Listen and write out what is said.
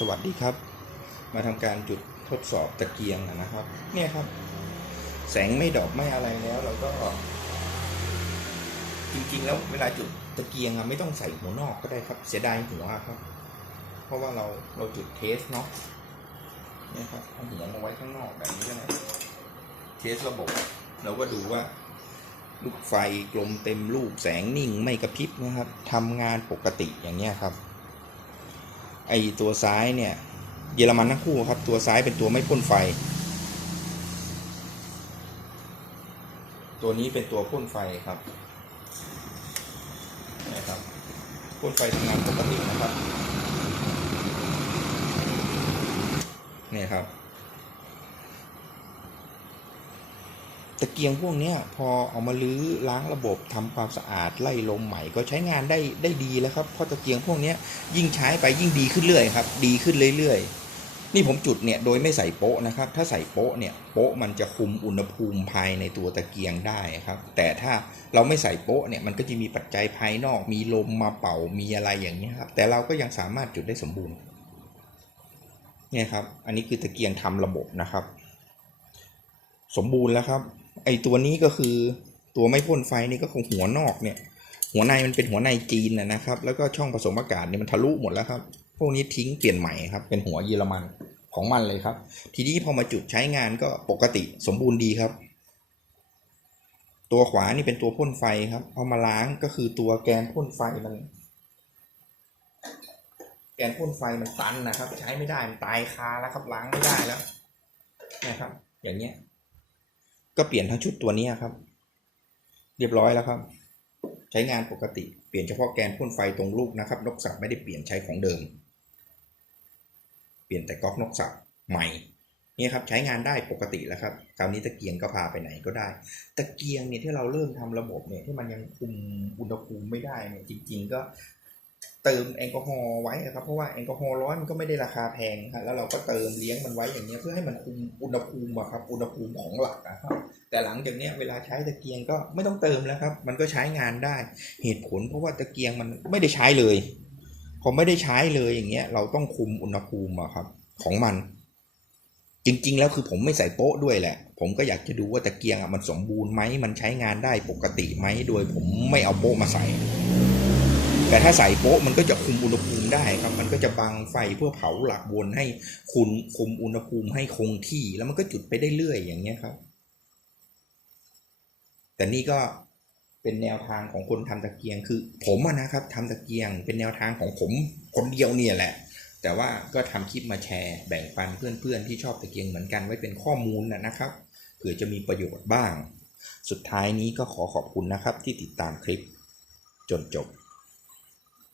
สวัสดีครับ มาทำการจุดทดสอบตะเกียงนะครับ เนี่ยครับ แสงไม่ดอกไม่อะไรแล้วเราก็ จริงๆ แล้วเวลาจุดตะเกียงอะไม่ต้องใส่หัวนอกก็ได้ครับ เสียดายหัวครับ เพราะว่าเราเราจุดเทสเนาะเนี่ยครับเอาหัวมาไว้ข้างนอกแบบนี้ก็ได้เทสระบบ เราก็ดูว่าลูกไฟกลมเต็มลูกแสงนิ่งไม่กระพริบนะครับทำงานปกติอย่างเงี้ยครับ ไอตัวซ้ายเนี่ย เยอรมันทั้งคู่ครับ ตัวซ้ายเป็นตัวไม่พ่นไฟ ตัวนี้เป็นตัวพ่นไฟครับนะครับพ่นไฟทำงานปกตินะครับนี่ครับ ตะเกียงพวกนี้พอเอามาลื้อล้างระบบทำความสะอาดไล่ลมใหม่ก็ใช้งานได้ได้ดีแล้วครับเพราะตะเกียงพวกนี้ยิ่งใช้ไปยิ่งดีขึ้นเรื่อยครับ ดีขึ้นเรื่อยๆ นี่ผมจุดเนี่ยโดยไม่ใส่โป๊ะนะครับ ถ้าใส่โป๊ะเนี่ยโป๊ะมันจะคุมอุณหภูมิภายในตัวตะเกียงได้ครับ แต่ถ้าเราไม่ใส่โป๊ะเนี่ยมันก็จะมีปัจจัยภายนอก มีลมมาเป่ามีอะไรอย่างนี้ครับแต่เราก็ยังสามารถจุดได้สมบูรณ์เนี่ยครับอันนี้คือตะเกียงทำระบบนะครับ สมบูรณ์แล้วครับ ไอตัวนี้ก็คือตัวไม่พ่นไฟนี่ก็คงหัวนอกเนี่ย หัวในมันเป็นหัวในจีนนะครับ แล้วก็ช่องผสมอากาศเนี่ยมันทะลุหมดแล้วครับ พวกนี้ทิ้งเปลี่ยนใหม่ครับ เป็นหัวเยอรมันของมันเลยครับ ทีนี้พอมาจุดใช้งานก็ปกติสมบูรณ์ดีครับ ตัวขวานี่เป็นตัวพ่นไฟครับพอมาล้างก็คือตัวแกนพ่นไฟมัน แกนพ่นไฟมันตันนะครับ ใช้ไม่ได้มันตายคาแล้วครับล้างไม่ได้แล้ว นะครับ อย่างเงี้ย ก็เปลี่ยนทั้งชุดตัวนี้ครับ เรียบร้อยแล้วครับ ใช้งานปกติ เปลี่ยนเฉพาะแกนพ่นไฟตรงลูกนะครับ นกสับไม่ได้เปลี่ยนใช้ของเดิม เปลี่ยนแต่ก๊อกนกสับใหม่นี่ครับใช้งานได้ปกติแล้วครับคราวนี้ตะเกียงก็พาไปไหนก็ได้ ตะเกียงเนี่ยที่เราเริ่มทำระบบเนี่ยที่มันยังคุมอุณหภูมิไม่ได้เนี่ยจริง ๆ ก็ เติมแอลกอฮอล์ไว้ครับเพราะว่าแอลกอฮอล์ร้อนมันก็ไม่ได้ราคาแพงครับแล้วเราก็เติมเลี้ยงมันไว้อย่างเงี้ยเพื่อให้มันคุมอุณหภูมิอะครับอุณหภูมิของหลักนะครับแต่หลังจากเนี้ยเวลาใช้ตะเกียงก็ไม่ต้องเติมแล้วครับ มันก็ใช้งานได้เหตุผล เพราะว่าตะเกียงมันไม่ได้ใช้เลยพอไม่ได้ใช้เลยอย่างเงี้ยเราต้องคุมอุณหภูมิอะครับ ของมัน จริง ๆ แล้วคือผมไม่ใส่โป๊ะด้วยแหละ ผมก็อยากจะดูว่าตะเกียงอะมันสมบูรณ์ไหมมันใช้งานได้ปกติไหมโดยผมไม่เอาโป๊ะมาใส่ แต่ถ้าใส่โป๊ะมันก็จะคุมอุณหภูมิได้ครับ มันก็จะบังไฟเพื่อเผาหลักวนให้คุณคุมอุณหภูมิให้คงที่ แล้วมันก็จุดไปได้เรื่อยอย่างเงี้ยครับ แต่นี่ก็เป็นแนวทางของคนทำตะเกียงคือ ผมนะครับทำตะเกียงเป็นแนวทางของผมคนเดียวเนี่ยแหละ แต่ว่าก็ทำคลิปมาแชร์ แบ่งปันเพื่อนๆที่ชอบตะเกียงเหมือนกันไว้เป็นข้อมูลนะนะครับเผื่อจะมีประโยชน์บ้าง สุดท้ายนี้ก็ขอขอบคุณนะครับที่ติดตามคลิปจนจบ